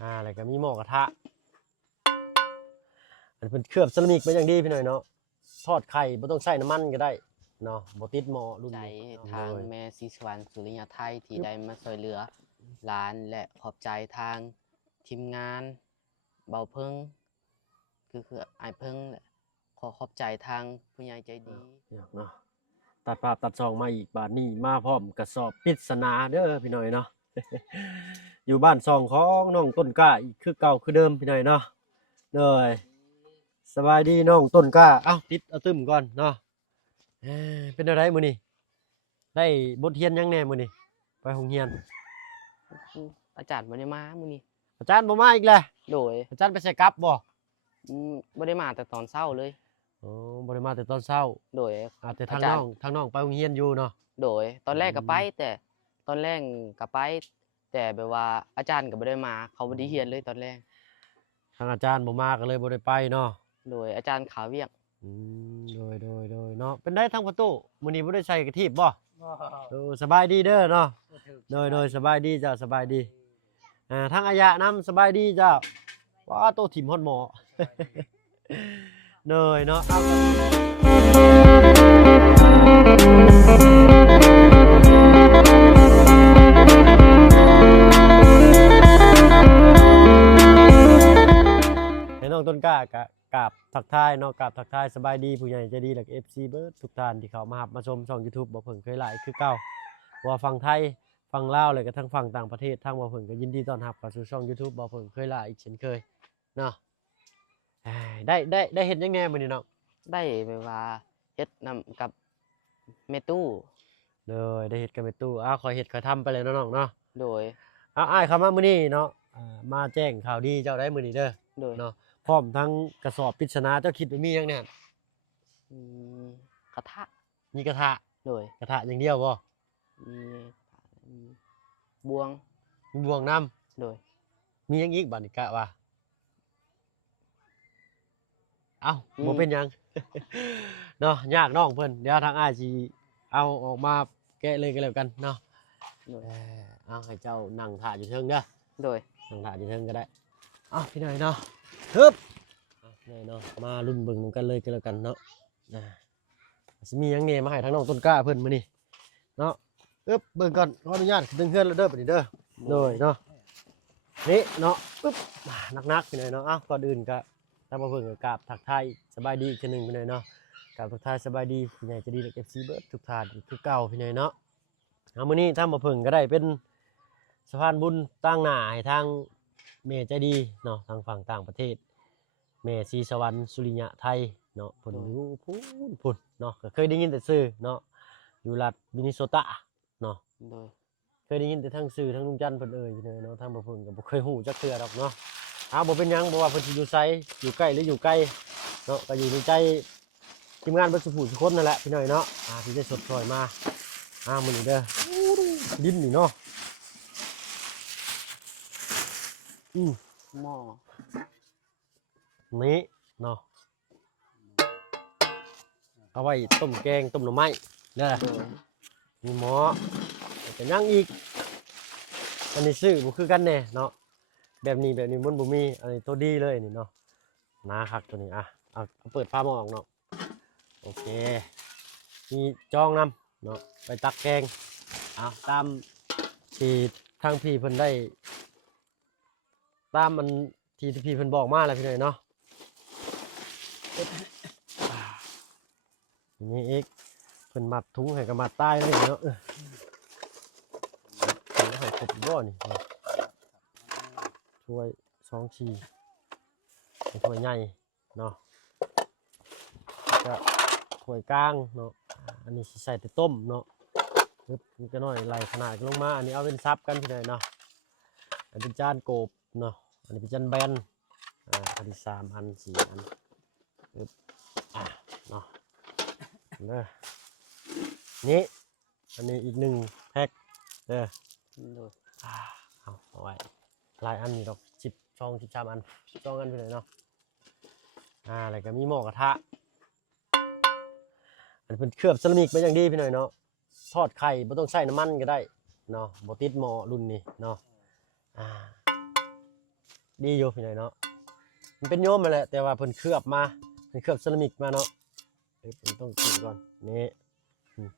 อะไรก็มีหม้อกระทะอันเป็นเคลือบเซรามิกมาอย่างดีพี่หน่อยเนาะทอดไข่ไม่ต้องใส่น้ำมันก็ได้เนาะบ่ติดหม้อรุ่นใจ นี้ ทางแม่ศรีสวรรณสุริยไทยที่ได้มาช่วยเหลือร้านและขอบใจทางทีมงานเบาเพิ่งคือไอเพิ่งแหละขอขอบใจทางผู้ใหญ่ใจดี เนาะตัดภาพตัดซองมาอีกบาทนี้มาพร้อมกระสอบปริศนาเด้อพี่หน่อยเนาะ อยู่บ้านซองของน้องต้นกล้าอีกคือเก่าคือเดิมพี่หน่อยเนาะเลยสบายดีน้องต้นกล้าเอ้าติดเอาตึมก่อนเนาะเป็นอะไรมื้อนี้ได้บทเรียนยังแน่มื้อนี้ไปโรงเรียน อาจารย์บ่ได้มามื้อนี้ อาจารย์บ่มาอีกแล้ว โดย อาจารย์ไปใส่กลับบ่บ่ได้มาแต่ตอนเช้าเลย อ๋อบ่ได้มาแต่ตอนเช้า โดย แต่ทางน้องไปโรงเรียนอยู่เนาะ โดยตอนแรกก็ไปแต่ตอนแรกก็ไปแต่แบบว่าอาจารย์ก็บ่ได้มาเขาบ่ได้เรียนเลยตอนแรก ทางอาจารย์บ่มาก็เลยบ่ได้ไปเนาะ โดยอาจารย์ขาเวียก โดยเนาะเป็นได้ทางประตูมื้อนี้บ่ได้ใส่กระทิบบ่สบายดีเด้อเนาะโดยสบายดีจ้ะสบายดีทางอายะนำสบายดีจ้ะว้าโตถิ่มฮอดหมอ เลยเนาะให้น้องต้นกล้ากราบทักทายเนาะกราบทักทายสบายดีผู้ใหญ่ใจดีและก็ FC เบิร์ดทุกท่านที่เขามารับมาชมช่อง YouTube บ่เพิ่งเคยหลายคือเก่าว่าฟังไทยฟังลาวเลยก็ทั้งฟังต่างประเทศทั้งบ่เพิ่งก็ยินดีต้อนรับเข้าสู่ช่อง YouTube บ่เพิ่งเคยหลายอีกเช่นเคยเนาะได้เฮ็ดยังแน่มื้อนี้เนาะ ได้แบบว่าเฮ็ดนำกับแม่ตู้ เลยได้เฮ็ดกันไปตู้คอยเฮ็ดคอยทำไปเลยเนาะน้องเนาะ โดย อ้ายเข้ามามื้อนี้เนาะมาแจ้งข่าวดีเจ้าได้มื้อนี้เด้อ โดย เนาะพร้อมทั้งกระสอบปริศนาเจ้าคิดว่ามีหยังแน่ อืมกระทะ มีกระทะ โดย กระทะอย่างเดียวบ่ มีบวง มีบ่วงน้ำ โดย มีหยังอีกบัดนี้กะว่าเอ้า อืม บ่เป็นหยัง เนาะยากน้องเพิ่นเดี๋ยวทางอ้ายสิเอาออกมาแกะเลยก็แล้วกันเนาะ โดย เอาให้เจ้านั่งท่าอยู่เทิงเด้อ โดย นั่งท่าอยู่เทิงก็ได้พี่หน่อยเนาะฮึบพี่หน่อยเนาะมารุ่นเบิ่งนำกันเลยก็แล้วกันเนาะสิมีหยังแหน่มาให้ทางน้องต้นกล้าเพิ่นมื้อนี้เนาะเบิ่งก่อนขออนุญาตดึงเฮือนแล้วเด้อบัดนี้เด้อโดยเนาะนี่เนาะปึ๊บนักๆพี่หน่อยเนาะก่อนอื่นก็ถ้ามาเพิ่งก็กราบทักทายสบายดีอีกเทื่อนึงพี่หน่อยเนาะกราบทักทายสบายดีพี่ใหญ่ใจะดีและ FC เบิดทุกท่านคือเก่าพี่หน่อยเนาะมื้อนี้ถ้ามาเพิ่งก็ได้เป็นสะพานบุญตั้งหน้าให้ทางแม่ใจดีเนาะทางฝั่งต่างประเทศแม่ศรีสวรรค์สุริยะไทยเนาะเพิ่นอยู่พุ่นเนาะก็เคยได้ยินแต่ชื่อเนาะอยู่รัฐมินนิโซตาเนาะ โดย เคยได้ยินแต่ทั้งสื่อทั้งลุงจันทร์เพิ่นพี่น้อยเนาะทางบ่เพิ่นก็บ่เคยฮู้จักเทื่อดอกเนาะบ่เป็นหยังบ่ว่าเพิ่นสิอยู่ไสอยู่ใกล้หรืออยู่ไกลเนาะก็อยู่ในใจทีมงานเบิดสุผู้ทุกคนนั่นแหละพี่น้อยเนาะที่ได้สดซอยมามื้อนี้เด้อดินนี่เนาะหม้อ นี่เนาะเอาไว้ต้มแกงต้มหน่อไม้เด้อ โดย มีหม้อแต่ยังอีกอันนี้ซื้อบ่คือกันแน่เนาะแบบนี้มันบ่มีอันนี้ตัวดีเลยนี่เนาะนาคักตัวนี้เอาเปิดฝาหม้อออกเนาะโอเคมีจองน้ำเนาะไปตักแกงตามที่ทางพี่เพิ่นได้ตามมันที่พี่เพิ่นบอกมาแล้วพี่หน่อยเนาะนี่อีกเพิ่นมัดถุงให้กับมัดใต้เลยเนาะให้ครบบ่นี่ถ้วย2 ชีถ้วยใหญ่เนาะก็ถ้วยกลางเนาะอันนี้สิใส่แต่ต้มเนาะมันก็น้อยไหลขนาดลงมาอันนี้เอาเป็นซับกันพี่หน่อยเนาะอันเป็นจานโกบเนาะอันนี้เป็นจานแบนอันนี้3 อัน 4 อันเนาะนี่อันนี้อีก1 แพ็คโดย เอาไว้หลายอันนี่ดอก12 13 อัน12 อันไปเลยเนาะอะไรก็มีหม้อกระทะอันเป็นเคลือบเซรามิกมาอย่างดีพี่หน่อยเนาะทอดไข่ไม่ต้องใส่น้ำมันก็ได้เนาะบ่ติดหม้อรุ่นนี้เนาะ ดีอยู่พี่น้อยเนาะมันเป็นโยมมาแหละแต่ว่าเพิ่นเคลือบมาเพิ่นเคลือบเซรามิกมาเนาะเดี๋ยวผมต้องกินก่อนนี่อืม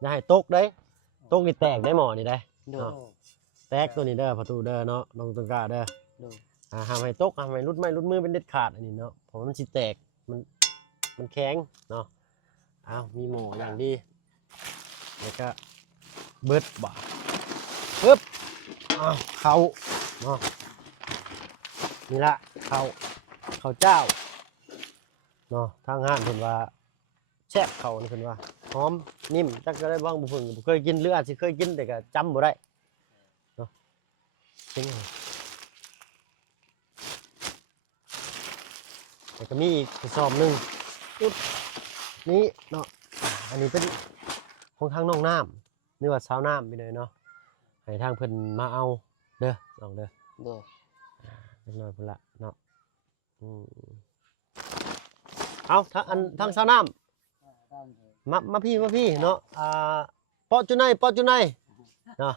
อย่าให้ตกได้ตกนี่แตกได้หมอนี่ได้ โดย แตกตัวนี้เด้อประตูเด้อเนาะน้องต้นกล้าเด้อ โดย ห้ามให้ตกห้ามให้รุดไม้รุดมือเป็นเด็ดขาดอันนี้เนาะเพราะว่ามันสิแตกมันแข็งเนาะอ้าวมีหมออย่างดีแล้วก็เบิดบ่าปึ๊บอ้าวเขาเนาะนี่ละเขาเจ้าเนาะทางห้านเพิ่นว่าแซ่บเขานี่เพิ่นว่าหอมนิ่มจักก็ได้บ้างบ่เพิ่งบ่เคยกินหรืออาจสิเคยกินแต่ก็จำบ่ได้เนาะเป็นไงแล้วก็มีอีกกระสอบหนึงปึ๊บนี่เนาะอันนี้เป็นของทางน้องน้ำนี่ว่าสาวน้ำไปเลยเนาะให้ทางเพิ่นมาเอาเด้อน้องเด้อ โดย เล็กน้อยพุ่นละเนาะเอาทางสาวน้ำมาพี่เนาะปอจุไนเนาะ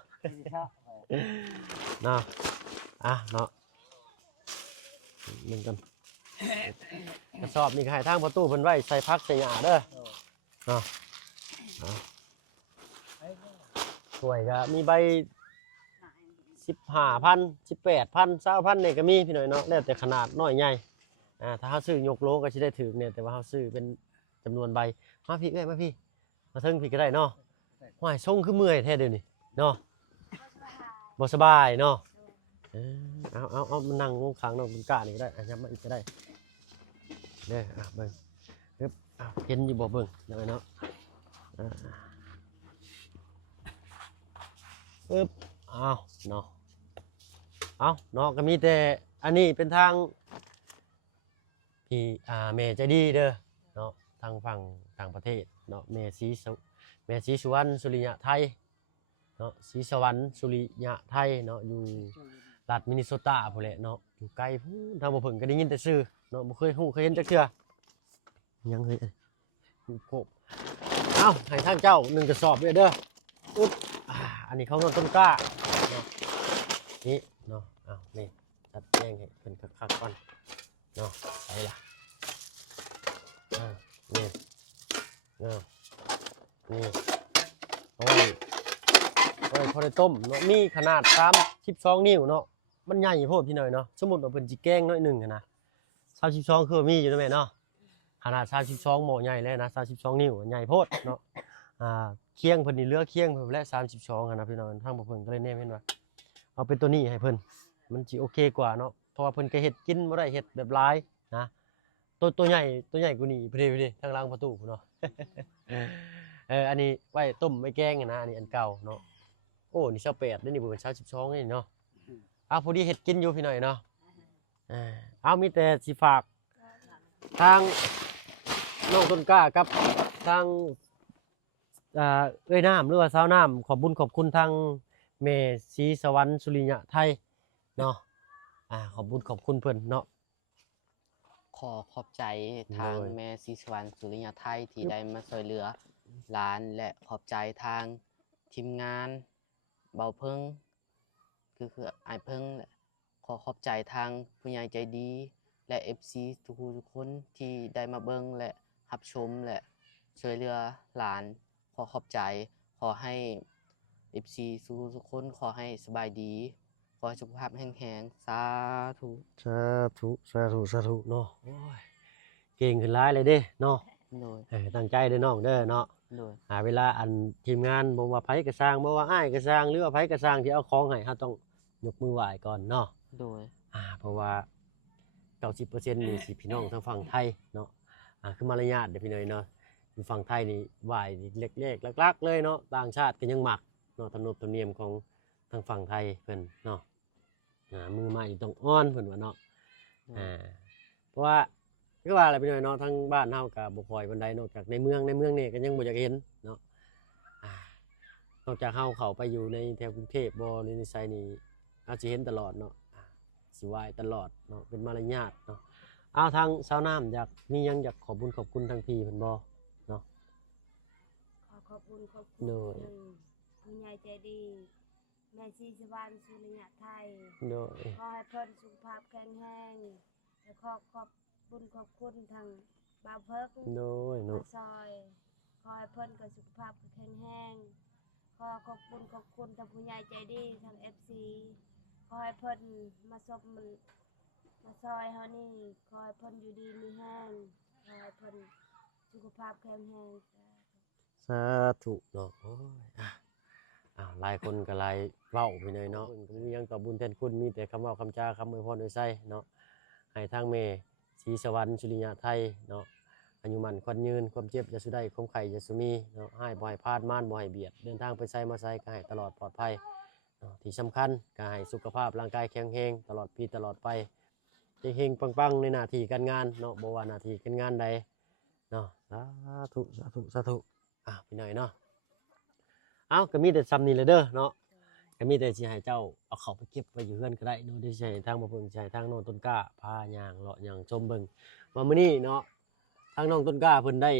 เนาะเนาะมึงกันกระสอบนี่ก็ให้ทางประตูเพิ่นไว้ใส่พักใส่หญ้าเด้อเนาะสวยก็มีใบ15,000 18,000 20,000นี่ก็มีพี่น้อยเนาะแล้วแต่ขนาดน้อยใหญ่ถ้าเฮาซื้อยกโลก็สิได้ถึกเนี่ยแต่ว่าเฮาซื้อเป็นจำนวนใบมาพี่เอ้ยมาพี่มาเทิงพี่ก็ได้เนาะห้อยทรงคือเมื่อยแท้เดี๋ยวนี้เนาะบ่สบายเนาะเอามานั่งงงข้างน้องบุญกล้านี่ก็ได้ยับมาอีกก็ได้เด้อเบิ่งปึ๊บเห็นอยู่บ่เบิ่งเดี๋ยวเนาะปึ๊บเนาะเนาะก็มีแต่อันนี้เป็นทางพี่แม่ใจดีเด้อเนาะทางฝั่งต่างประเทศเนาะแม่ศรีสุวรรณสุริยะไทยเนาะศรีสวรรค์สุริยะไทยเนาะอยู่รัฐมินนิโซตาพุ่นแหละเนาะอยู่ไกลพู้นทางบ่เพิ่งก็ได้ยินแต่ชื่อเนาะบ่เคยฮู้เคยเห็นจักเทื่อยังเฮ้ยโคบให้ทางเจ้า1กระสอบเด้ออุ๊บอันนี้เขาเงินต้นกล้าเนาะนี่เนาะนี่จัดแจงให้เพิ่นคักๆก่อนเนาะใส่ล่ะนี่นี่โอ้ยพอได้ต้มเนาะมีขนาด32นิ้วเนาะมันใหญ่โพดพี่หน่อยเนาะสมมุติว่าเพิ่นสิแกงน้อยหนึงนะ32คือมีอยู่นะแม่เนาะขนาด32หม้อใหญ่เลยนะ32นิ้วใหญ่โพดเนาะเคียงเพิ่นนี่เหลือเคียงเพิ่นและ32นะพี่น้องทางบ่เพิ่นก็เลยแนะนำเห็นว่าเอาเป็นตัวนี้ให้เพิ่นมันสิโอเคกว่าเนาะเพราะว่าเพิ่นก็เฮ็ดกินบ่ได้เฮ็ดแบบหลายนะตัวใหญ่กว่านี้พอดีทางหลังประตูพุ่นเนาะ อันนี้ไว้ต้มไว้แกงนะอันนี้อันเก่าเนาะโอ้นี่28ได้นี่บ่เป็น32นี่เนาะพอดีเฮ็ดกินอยู่พี่น้อยเนาะมีแต่สิฝากทางน้องต้นกล้ากับทางเอ้ยน้ำหรือว่าสาวน้ำขอบบุญขอบคุณทางแม่ศรีสวรรค์สุริยะไทยเนาะขอบบุญขอบคุณเพิ่นเนาะขอขอบใจทางแม่ศรีสวรรค์สุริยะไทยที่ได้มาช่วยเหลือหลานและขอบใจทางทีมงานเบาเพิ่งคือไอเพิ่งแหละขอขอบใจทางผู้ใหญ่ใจดีและ FC ทุกคนที่ได้มาเบิ่งและรับชมและช่วยเหลือหลานขอขอบใจขอให้ FC ทุกคนขอให้สบายดีขอให้สุขภาพแข็งๆสาธุ สาธุเนาะโอ้ยเก่งขึ้นหลายเลยเด้เนาะ โดย ตั้งใจเด้อน้องเด้อเนาะ โดย หาเวลาอันทีมงานบ่ว่าไผก็สร้างบ่ว่าอ้ายก็สร้างหรือว่าไผก็สร้างที่เอาของให้เฮาต้องยกมือไหว้ก่อนเนาะ โดย เพราะว่า90%นี่สิพี่น้องทางฝั่งไทยเนาะคือมารยาทเด้อพี่น้อยเนาะอยู่ฝั่งไทยนี่ไหว้นี่เล็กๆลักๆเลยเนาะต่างชาติก็ยังมักเนาะธรรมเนียมของทางฝั่งไทยเพิ่นเนาะมือใหม่ต้องอ้อนเพิ่นว่าเนาะเพราะว่าก็ว่าอะไรพี่น้อยเนาะทางบ้านเฮาก็บ่ค่อยปานใดนอกจากในเมืองนี่ก็ยังบ่อยากเห็นเนาะนอกจากเฮาเข้าไปอยู่ในแถวกรุงเทพบ่หรือในไสนี่อาจสิเห็นตลอดเนาะสิไหว้ตลอดเนาะเป็นมารยาทเนาะทางสาวน้ำอยากมีหยังอยากขอบคุณทางพี่เพิ่นบ่เนาะ ขอบคุณผู้ใหญ่ใจดี แม่ชีสวรรณสุริยะไทย โดย ขอให้เพิ่นสุขภาพแข็งแรงและขอบบุญขอบคุณทางบ่าวเพิก โดย มา เนาะ ซอยขอให้เพิ่นก็สุขภาพแข็งแรงขอบคุณทางผู้ใหญ่ใจดีทาง FC ขอให้เพิ่นมาซบมันมาซอยเฮานี่ขอให้เพิ่นอยู่ดีมีแรงขอให้เพิ่นสุขภาพแข็งแรง สาธุเนาะโอ้ยหลายคนก็หลายเว้าไปเลยเนาะก็มีหยังตอบบุญแทนคุณมีแต่คำเว้าคำจาคำอวยพรโดยใส่เนาะให้ทางแม่ศรีสวรรค์สุริยะไทยเนาะอายุมั่นขวัญยืนความเจ็บอย่าสุได้ความไข้อย่าสุมีเนาะให้บ่ให้พลาดม่านบ่ให้เบียดเดินทางไปไสมาไสก็ให้ตลอดปลอดภัยเนาะที่สำคัญก็ให้สุขภาพร่างกายแข็งแรงตลอดปีตลอดไปเฮงๆปังๆในหน้าที่การงานเนาะบ่ว่าหน้าที่การงานใดเนาะสาธุสาธุสาธุพี่หน่อยเนาะก็มีแต่ซ้ำนี่เลยเด้อเนาะก็มีแต่สิให้เจ้าเอาเข้าไปเก็บไว้อยู่เฮือนก็ได้เนาะเดี๋ยวสิให้ทางบ่เพิ่งสิให้ทางน้องต้นกล้าพาย่างเลาะย่างชมเบิ่งว่ามื้อนี้เนาะทางน้องต้นกล้าเพิ่นได้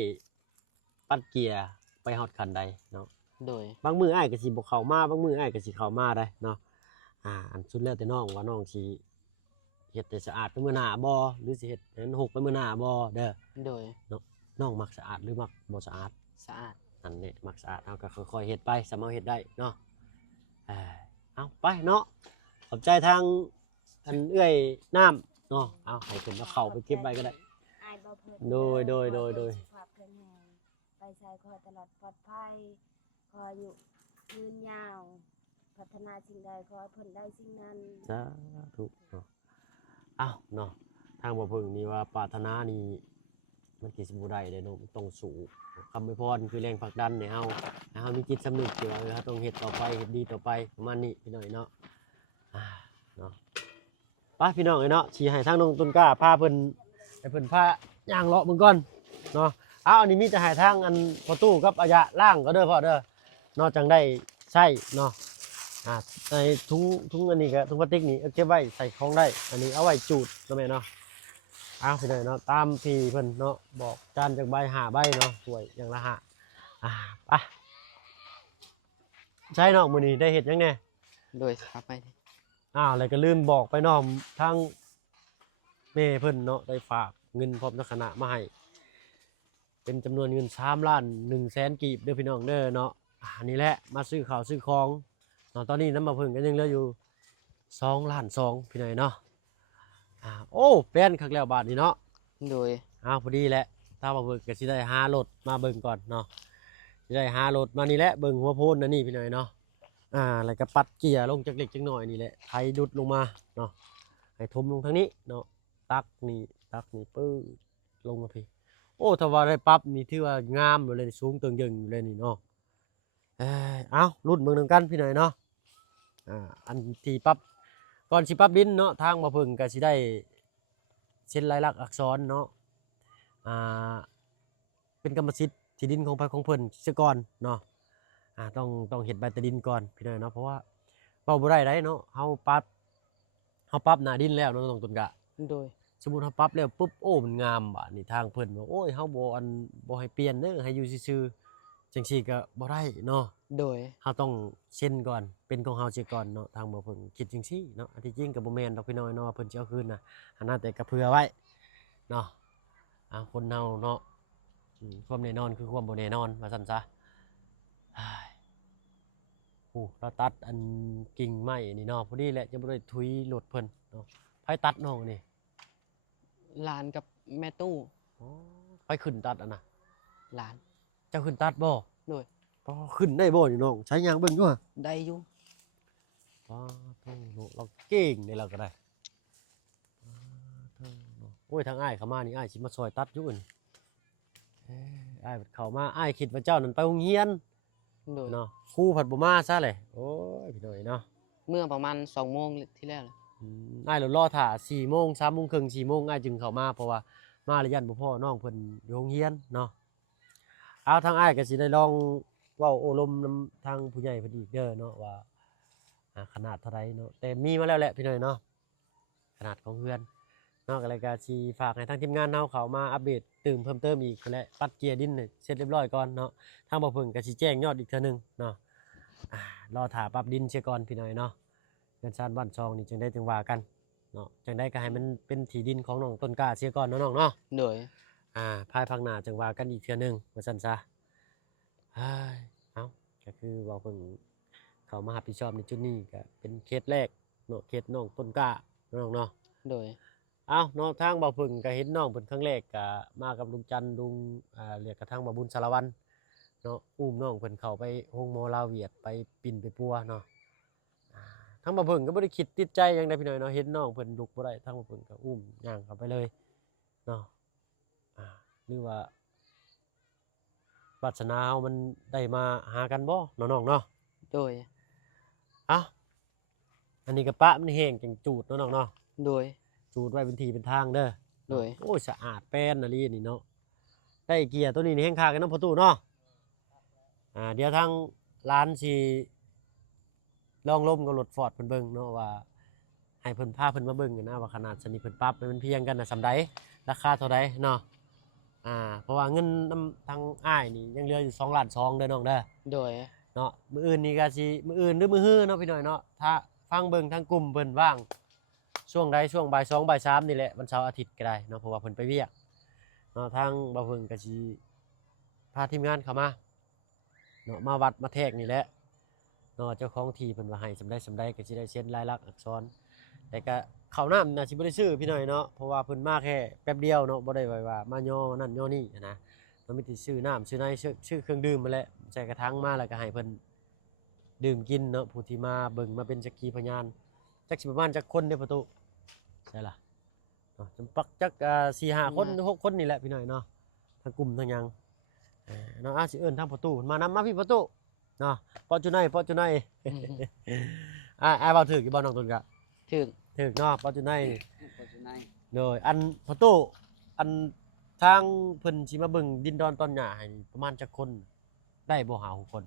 ปัดเกียร์ไปฮอดคันใดเนาะ โดย บางมื้ออ้ายก็สิบ่เข้ามาบางมื้ออ้ายก็สิเข้ามาได้เนาะอันสุดแล้วแต่น้องว่าน้องสิเฮ็ดให้สะอาดไปมื้อหน้าบ่หรือสิเฮ็ดให้มันหกไปมื้อหน้าบ่เด้อ โดย น้องมักสะอาดหรือมักบ่สะอาด สะอาด อันนี้มักสะอาดเอาก็ค่อยๆเฮ็ดไปสามารถเฮ็ดได้เนาะเอาไปเนาะขอบใจทางอันเอื้อยน้ำเนาะเอาให้ขึ้นมาเข้าไปเก็บไว้ก็ได้ อายบ่เพิ่น โดย สุขภาพแข็งแรงไปใช้ขอให้ตลอดปลอดภัยขออยู่ยืนยาว พัฒนาสิ่งใดขอให้เพิ่นได้สิ่งนั้น สาธุเนาะเนาะทางบ่เพิ่งนี่ว่าปรารถนานี่มันสิบ่ได้เด้เนาะมันต้องสู้คำอวยพรคือแรงผลักดันให้เฮามีจิตสำนึกที่ว่าเราต้องเฮ็ดต่อไปเฮ็ดดีต่อไปประมาณนี้พี่น้อยเนาะเนาะไปพี่น้องเอ้ยเนาะสิให้ทางน้องต้นกล้าพาเพิ่นให้เพิ่นพาย่างเลาะเบิ่งก่อนเนาะอันนี้มีแต่ให้ทางอันประตูกับอายะล่างก็เด้อพ่อเด้อเนาะจังได้ใช้เนาะในถุงอันนี้ก็ถุงพลาสติกนี่เก็บไว้ใส่ของได้อันนี้เอาไว้จูดเนาะแม่เนาะพี่น้อยเนาะตามที่เพิ่นเนาะบอกจานจากใบ5ใบเนาะถ้วยอย่างละ5ไปใช่เนาะมื้อนี้ได้เฮ็ดหยังแน่ โดยครับไป อะไรก็ลืมบอกไปเนาะทางแม่เพิ่นเนาะได้ฝากเงินพร้อมทั้งคณะมาให้เป็นจำนวนเงิน3,100,000 กีบเด้อพี่น้องเด้อเนาะนี่แหละมาซื้อข้าวซื้อของเนาะตอนนี้น้ำมาเพิ่งก็ยังเหลืออยู่2,200,000พี่น้อยเนาะโอ้แป้นคักแล้วบาทนี้เนาะ โดย พอดีแหละถ้ามาเบิ่งก็สิได้หารถมาเบิ่งก่อนเนาะสิได้หารถมานี่แหละเบิ่งหัวโพนนั่นนี่พี่น้อยเนาะแล้วก็ปัดเกียร์ลงจักเล็กจักน้อยนี่แหละไถดุดลงมาเนาะให้ทมลงทางนี้เนาะตักนี่ปื้อลงมาพี่โอ้ถ้าว่าได้ปรับนี่ถือว่างามอยู่เลยสูงเติงยึงอยู่เลยนี่เนาะรุ่นเบิ่งนำกันพี่น้อยเนาะอันที่ปรับก่อนสิปรับดินเนาะทางมาเพิ่งก็สิได้เช่นลายลักษณ์อักษรเนาะเป็นกรรมสิทธิ์ที่ดินของของเพิ่นเสียก่อนเนาะต้องเฮ็ดใบตะดินก่อนพี่น้อยเนาะเพราะว่าเว้าบ่ได้เนาะเฮาปรับหน้าดินแล้วเนาะต้องต้นกะ โดย สมมุติเฮาปรับแล้วปุ๊บโอ้มันงามบาดนี้ทางเพิ่นว่าโอ้ยเฮาบ่ให้เปลี่ยนเด้อให้อยู่ซื่อๆจังซี่ก็บ่ได้เนาะ โดย เฮาต้องเซ็นก่อนเป็นของเฮาเสียก่อนเนาะทางบ่เพิ่นคิดจังซี่เนาะอันที่จริงก็บ่แม่นดอกพี่น้อยเนาะเพิ่นสิเอาคืนน่ะอันนั้นแต่ก็เผื่อไว้เนาะคนเฮาเนาะความแน่นอนคือความบ่แน่นอนว่าซั่นซะเราตัดอันกิ่งไม้นี่เนาะพอดีแหละจะบ่ได้ทุยรถเพิ่นเนาะไผตัดน้องนี่ หลานกับแม่ตู้ ไปขึ้นตัดอันน่ะ หลาน เจ้าขึ้นตัดบ่ โดย ขึ้นได้บ่นี่น้องใช้ยางเบิ่งอยู่ฮะ ได้อยู่ เราเก่งนี่เราก็ได้โอ้ยทางอ้ายเข้ามานี่อ้ายสิมาซอยตัดอยู่นี่อ้ายเข้ามาอ้ายคิดว่าเจ้านั่นไปโรงเรียน โดย เนาะครูผัดบ่มาซะเลยโอ้ยพี่น้อยเนาะ เมื่อประมาณ2 โมงที่แล้วเลย อ้ายเรารอท่า4 โมง3 โมงครึ่ง4 โมงอ้ายจึงเข้ามาเพราะว่ามาระยะบ่พอน้องเพิ่นอยู่โรงเรียนเนาะทางอ้ายก็สิได้ลองเว้าโอ้ลมนำทางผู้ใหญ่เพิ่นอีกเด้อเนาะว่าขนาดเท่าไรเนาะแต่มีมาแล้วแหละพี่น้อยเนาะขนาดของเพื่อนเนาะก็เลยก็สิฝากให้ทางทีมงานเฮาเข้ามาอัปเดตเพิ่มเติมอีกและปัดเกียร์ดินเสร็จเรียบร้อยก่อนเนาะทางบ่เพิ่งก็สิแจ้งยอดอีกเทื่อนึงเนาะ รอถ่าปรับดินเสียก่อนพี่น้อยเนาะเงินชานบ้านซองนี่จึงได้จึงว่ากันเนาะจังได้ก็ให้มันเป็นที่ดินของน้องต้นกล้าเสียก่อนเนาะน้องเนาะ โดย ภายภาคหน้าจังว่ากันอีกเทื่อหนึงว่าซั่นซะเฮ้ยเอ้าก็คือเว้าเพิ่งเข้ามารับผิดชอบในจุดนี้ก็เป็นเคสแรกเนาะเคสน้องต้นกล้าน้องเนาะ โดย เอ้าเนาะทางเบาพึ่งก็เห็นน้องเพิ่นครั้งแรกก็มากับลุงจันทร์ลุงเรียกกระทั่งบ่าบุญสารวัตรเนาะอุ้มน้องเพิ่นเข้าไปโรงหมอลาวเวียดไปปิ่นไปปัวเนาะทางเบาพึ่งก็บ่ได้คิดติดใจหยังใดพี่น้อยเนาะเห็นน้องเพิ่นลุกบ่ได้ทางเบาพึ่งก็อุ้มย่างเข้าไปเลยเนาะหรือว่าวาสนาเฮามันได้มาหากันบ่เนาะน้องเนาะ โดย เอ้าอันนี้ก็ปะมันแห้งจังจูดเนาะน้องเนาะ โดย จูดไว้เป็นทีเป็นทางเด้อ โดย โอ้ยสะอาดแป้นอะลีนี่เนาะได้เกียร์ตัวนี้นี่แห้งคากันน้ำประตูเนาะเดี๋ยวทางร้านสิลองล้มกับรถฟอร์ดเพิ่นเบิ่งเนาะว่าให้เพิ่นพาเพิ่นมาเบิ่งกันนะว่าขนาดสนิทเพิ่นปรับให้มันเพียงกันน่ะสำใดราคาเท่าใดเนาะเพราะว่าเงินนำทางอ้ายนี่ยังเหลืออยู่2.2 ล้านเด้อน้องเด้อ โดย เนาะมื้ออื่นนี่ก็สิมื้ออื่นหรือมื้อฮื้อเนาะพี่น้อยเนาะถ้าฟังเบิ่งทางกลุ่มเพิ่นว่างช่วงใดช่วงบ่าย2บ่าย3นี่แหละวันเสาร์อาทิตย์ก็ได้เนาะเพราะว่าเพิ่นไปเวียกเนาะทางบ่าวเพิ่งก็สิพาทีมงานเข้ามาเนาะมาวัดมาแทกนี่แหละเนาะเจ้าของที่เพิ่นว่าให้สำใดก็สิได้เซ็นลายลักษณ์อักษรแต่ก็ข้าวน้ำน่ะสิบ่ได้ซื้อพี่น้อยเนาะเพราะว่าเพิ่นมาแค่แป๊บเดียวเนาะบ่ได้ว่ามาย่อนั่นย่อนี่นะมันมีแต่ซื้อน้ำซื้อในซื้อเครื่องดื่มมาแหละใส่กระถางมาแล้วก็ให้เพิ่นดื่มกินเนาะผู้ที่มาเบิ่งมาเป็นสักขีพยานจักสิประมาณจักคนเด้อประตูใช่ล่ะเนาะจำปักจัก4-5 คน6 คนนี่แหละพี่น้อยเนาะทั้งกลุ่มทั้งหยังเนาะสิเอิ้นทางประตูมานำมาพี่ประตูเนาะปอจุนัยเว้าถูกอยู่บ่น้องตุนกะ ถึก ถูกเนาะปอจุนัย ปัจจุบัน โดยอันประตูอันทางเพิ่นสิมาเบิ่งดินดอนตอนหญ้าให้ประมาณจักคนได้บ่หา6 คน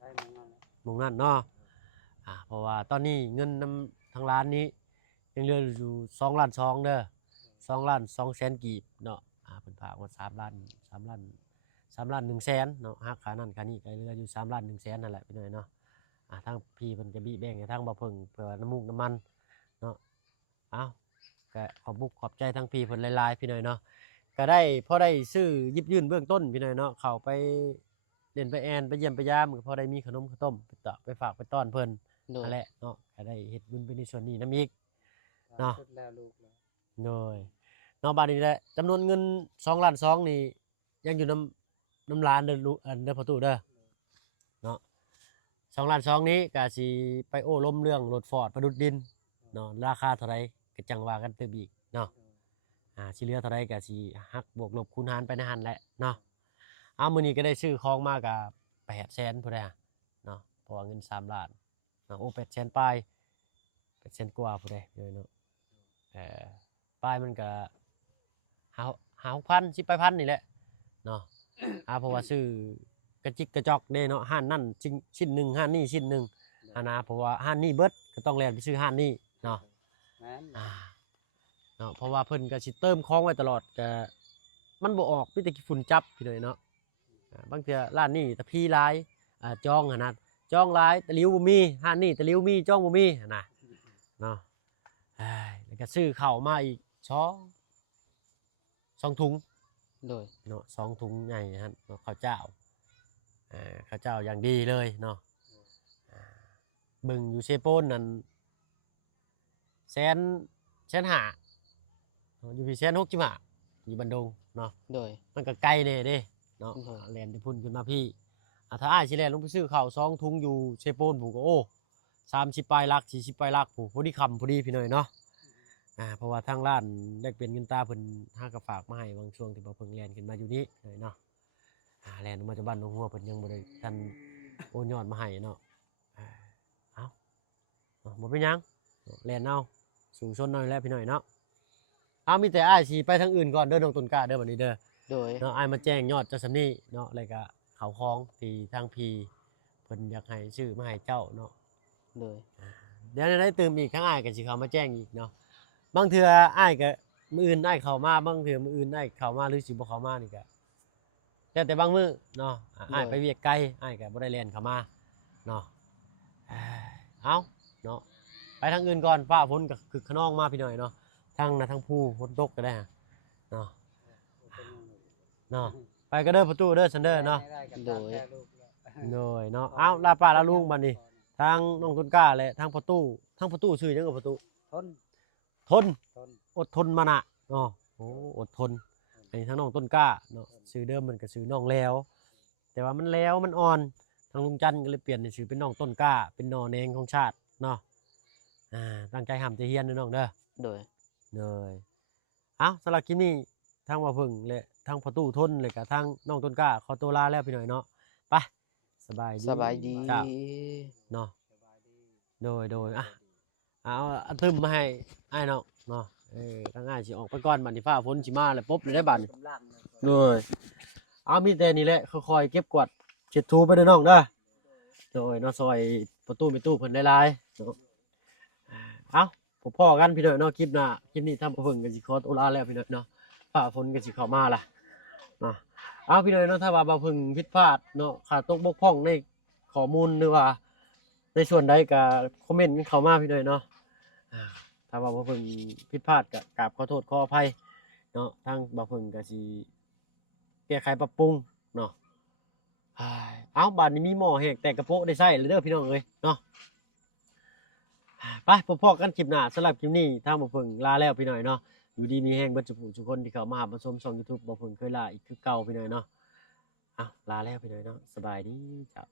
ได้มั้งนั่น หมู่นั้นเนาะเพราะว่าตอนนี้เงินนำทางร้านนี้ยังเหลืออยู่2.2 ล้านเด้อ2.2 แสนกีบเนาะเพิ่นฝากว่า3 ล้าน1 แสนเนาะหักค่านั้นค่านี้ก็เหลืออยู่3 ล้าน 1 แสนนั่นแหละพี่น้อยเนาะทางพี่เพิ่นก็แบ่งให้ทางบ่เพิ่งเพื่อน้ำมูกน้ำมันเนาะก็ขอบใจทางพี่เพิ่นหลายๆพี่น้อยเนาะก็ได้พอได้ซื้อหยิบยื่นเบื้องต้นพี่น้อยเนาะเข้าไปเล่นไปแอนไปเยี่ยมไปยามก็พอได้มีขนมข้าวต้มไปฝากไปต้อนเพิ่น โดย นั่นแหละเนาะก็ได้เฮ็ดบุญไปในส่วนนี้นำอีกเนาะโดยเนาะบัดนี้แหละจำนวนเงิน2.2 ล้านนี่ยังอยู่น้ำร้านเด้อเด้อพ่อตู่เด้อเนาะ2.2 ล้านนี้ก็สิไปโอ้ล้มเรื่องรถฟอร์ดประดุดดินเนาะราคาเท่าไหร่ก็จังว่ากันเติบอีกเนาะสิเหลือเท่าไหร่ก็สิหักบวกลบคูณหารไปในหันแหละเนาะมื้อนี้ก็ได้ซื้อของมาก็800,000พุ่นเด้อเนาะเพราะว่าเงิน3 ล้านโอ้800,000ปลาย800,000กว่าพุ่นเด้เนาะปลายมันก็5,000 10 พันนี่แหละเนาะเพราะว่าซื้อกระจิกกระจอกเด้เนาะห้านนั่นชิ้นหนึ่งห้านนี่ชิ้นหนึ่งนะเพราะว่าห้านนี่เบิดก็ต้องแล่นไปซื้อห้านนี่เนาะเนาะเพราะว่าเพิ่นก็สิเติมของไว้ตลอดก็มันบ่ออกมีแต่ขี้ฝุ่นจับพี่น้อยเนาะบางเทื่อร้านนี้ตะพี่หลายจองนะจองหลายตะหลิวบ่มีห้านนี่ตะหลิวมีจองบ่มีนะเนาะแล้วก็ซื้อข้าวมาอีก2 ถุง โดย เนาะ2 ถุงใหญ่ฮะเนาะข้าวเจ้าข้าวเจ้าอย่างดีเลยเนาะเบิ่งอยู่เซโปนนั่นแสนห้าอยู่พี่165อยู่บันดงเนาะ โดย มันก็ไกลแน่เด้เนาะ ครับ แล่นไปพุ่นขึ้นมาพี่ถ้าอ้ายสิแล่นลงไปซื้อข้าว2 ถุงอยู่เซโปนผมก็โอ้30 ปลายลัก40 ปลายลักพอดีคำพอดีพี่น้อยเนาะเพราะว่าทางร้านได้เป็นเงินตาเพิ่นหากระฝากมาให้บางช่วงที่บ่เพิ่งแล่นขึ้นมาอยู่นี้เนาะแล่นออกมาจากบ้านหนองหัวเพิ่นยังบ่ได้ทันโอนยอดมาให้เนาะบ่เป็นหยังแล่นเอาสู่ชนหน่อยแล้วพี่น้อยเนาะมีแต่อ้ายสิไปทางอื่นก่อนเด้อน้องต้นกล้าเด้อบัดนี้เด้อ โดย เนาะอ้ายมาแจ้งยอดเจ้าสำนี้เนาะแล้วก็เขาคองที่ทางพีเพิ่นอยากให้ชื่อมาให้เจ้าเนาะ โดย เดี๋ยวได้ตื่มอีกข้างอ้ายก็สิเข้ามาแจ้งอีกเนาะบางเทื่ออ้ายก็มื้ออื่นอ้ายเข้ามาบางเทื่อมื้ออื่นอ้ายเข้ามาหรือสิบ่เข้ามานี่ก็แต่บางมื้อเนาะอ้ายไปเวียกไกลอ้ายก็บ่ได้แล่นเข้ามาเนาะ เอาเนาะไปทางอื่นก่อนฟ้าฝนก็คือขนองมาพี่น้อยเนาะทางนะทางผู้ฝนตกก็ได้ฮะเนาะเนาะไปก็เด้อประตูเด้อซันเดอร์เนาะ โดย โดยเนาะเอาลาป้าลาลุงบัดนี้ทางน้องต้นกล้าและทางประตูชื่อจังกับประตู ทน ทน ทน อดทนมานะเนาะโอ้อดทนอันนี้ทางน้องต้นกล้าเนาะชื่อเดิมมันก็ชื่อน้องแล้ว แต่ว่ามันแล้วมันอ่อนทางลุงจันทร์ก็เลยเปลี่ยนชื่อเป็นน้องต้นกล้าเป็นนอแนงของชาติเนาะตั้งใจห้ามใจเฮียนเด้อน้องเด้อ โดย เลยเอาสำหรับคลิปนี้ทางว่าพึ่งและทางประตูทนเลยกับทางน้องต้นกล้าขอตัวลาแล้วพี่หน่อยเนาะไปสบายดี สบายดี จ้าเนาะโดยเอาตึมมาให้อ้ายเนาะเนาะทางอ้ายสิออกไปก่อนบัดนี้ฟ้าฝนสิมาแล้วปุ๊บเลยได้บัดนี้ กำลังเลย เลยเอามีแต่นี่แหละค่อยๆเก็บกวาดเช็ดถูไปเด้อน้องเด้อโดยเนาะซอยประตูเพิ่นได้หลายๆเนาะเอาพบพ่อกันพี่น้อยเนาะคลิปหน้าคลิปนี้ทำบ่เพิ่งก็สิขอตัวลาแล้วพี่น้อยเนาะฟ้าฝนก็สิเข้ามาล่ะเนาะเอาพี่น้อยเนาะถ้าว่าบ่เพิ่งผิดพลาดเนาะขาดตกบกพร่องในข้อมูลหรือว่าในส่วนใดก็คอมเมนต์เข้ามาพี่น้อยเนาะถ้าว่าบ่เพิ่งผิดพลาดก็กราบขอโทษขออภัยเนาะทางบ่เพิ่งก็สิแก้ไขปรับปรุงเนาะเอาบัดนี้มีหม้อแหกแต่กระโปะได้ใช้เลยเด้อพี่น้องเอ้ยเนาะไปพบกันคลิปหน้าสำหรับคลิปนี้ทางบ่เพิ่งลาแล้วพี่น้อยเนาะอยู่ดีมีแฮงเบิดทุกคนที่เข้ามาหามาชมช่อง YouTube บ่เพิ่งเคยลาอีกคือเก่าพี่น้อยเนาะเอาลาแล้วพี่น้อยเนาะสบายดีจ้ะ